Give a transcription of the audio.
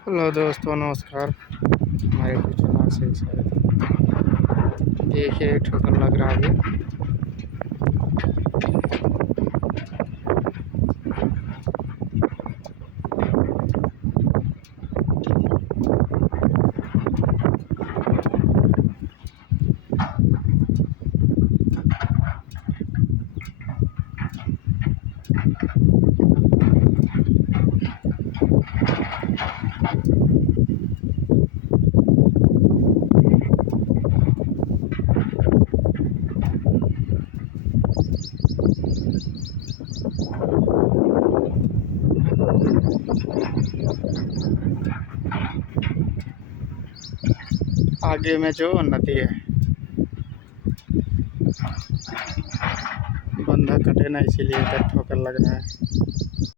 Hello दोस्तों, नमस्कार। हमारे यूट्यूब चैनल से शायद देखिए ठोकर लग रहा है। आगे में जो नदी है, बंधा कटे ना, इसीलिए इधर ठोकर लग रहा है।